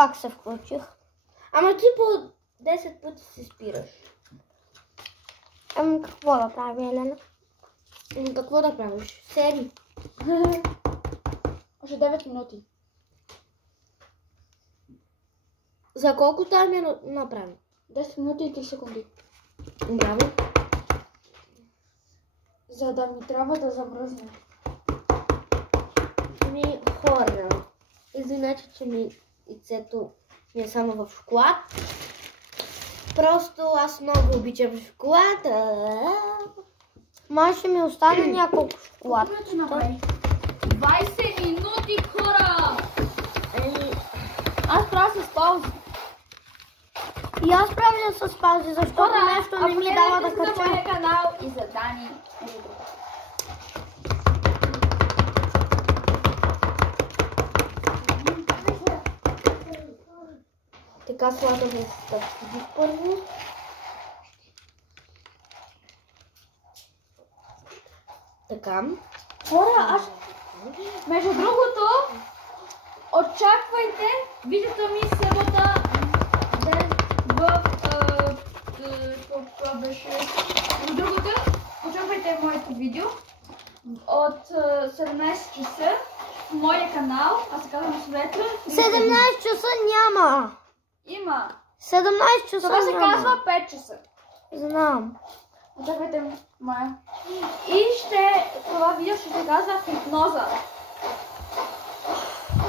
пак се включих. Ама ти по 10 пъти се спираш. Какво да прави, Елена? Какво да правиш? Седи. Още 9 минути. За колко тайм е направим? 10 минути и 3 секунди. Браво. За да ми трябва да замръзне. Ми хора. Извинете, че яйцето ми е само в шоколад. Просто аз много обичам шоколад. Може ще ми остане няколко шоколад. 20 минути, хора! Аз правя с паузи. И аз правя с паузи, защото нещо не ми дава да на кача. моя канал и за Дани. Така слагаме стъпки първо. Така. Хора, аз... Между другото, очаквайте видеото ми събота ден в... Това беше... Между другото, очаквайте моето видео от 17 часа в моя канал. Аз се казвам Светла. 17 часа няма. Има. 17 часа Това се няма. казва 5 часа. Знам. Очаквайте моя. И това видео ще се казва хипноза.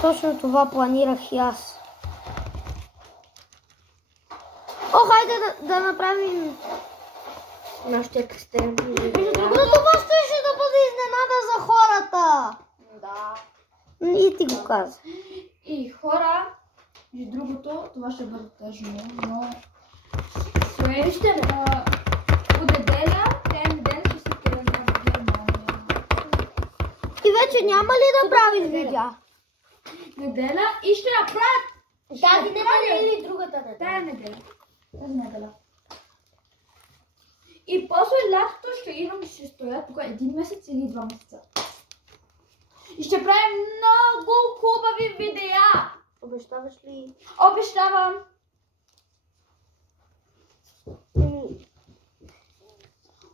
Точно това планирах и аз. О, хайде да направим... Нашите екстремни видеа. Но това ще да бъде изненада за хората. Да. И ти го каза. И хора, между другото, това ще бъде тъжно, но след от неделя, ден ще се тръгна в Германия. И вече няма ли да правиш видеа? Неделя и ще направят Тази неделя или другата неделя? тая неделя. Тази неделя. И после лятото ще идвам и ще стоя тук 1 месец или 2 месеца. И ще правим много хубави видеа. Обещаваш ли? Обещавам.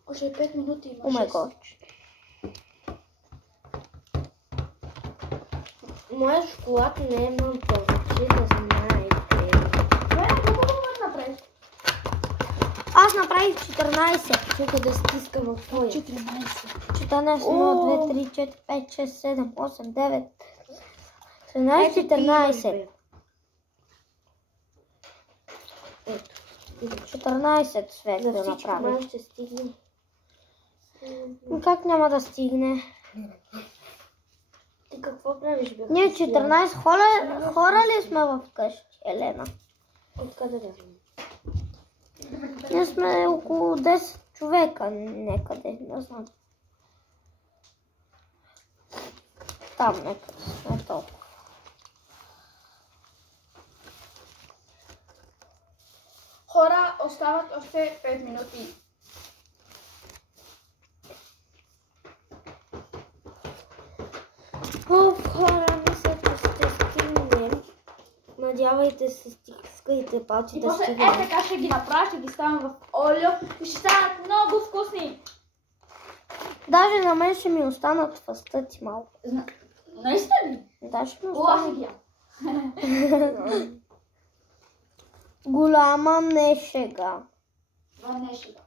Още 5 минути има. О май гот. Моят шоколад не е много повече, да знаете. Колко можеш да направиш? Аз направих 14. Чука да стискам в твоя. 14. 14, 1, 2, 3, 4, 5, 6, 7, 8, 9, 13, 14. Ето. 14 свет За да всички направим. май ще стигне. Как няма да стигне? Ти какво правиш, бе? Ние 14 хора ли сме в къщи, Елена? Откъде да знам? Ние сме около 10 човека некъде, не знам. Там некъде сме толкова. Хора, остават още 5 минути. Хора, мисля, че ще стигнем. Надявайте се, стискайте палци И да после стигнем. така ще ги направя, ще ги ставам в олио и ще станат много вкусни. Даже на мен ще ми останат фастъци малко. Наистина ли? Да, ще ми Лоши останат. ги. Голяма не шега. Това не е шега.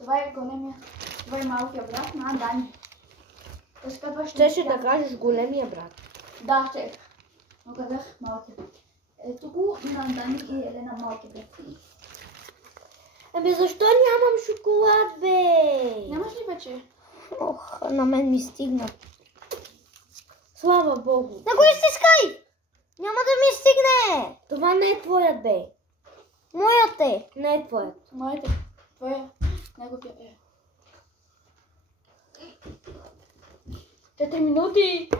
Това е големия. Това е малкия брат на Дани. Щеше да кажеш големия брат. Да, ще. Но казах малкия. Ето го на Дани и Елена малкия брат. Ами защо нямам шоколад, бе? Нямаш ли вече? Ох, на мен ми стигна. Слава Богу. Не го изтискай! Няма да ми стигне! Това не е твоят, бе. Моят е. Не е твоят. Моята. Твоя. Неговия е. 4 минути.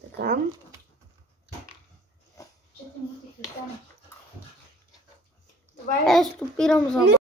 Така. 4 минути. Това е. Стопирам за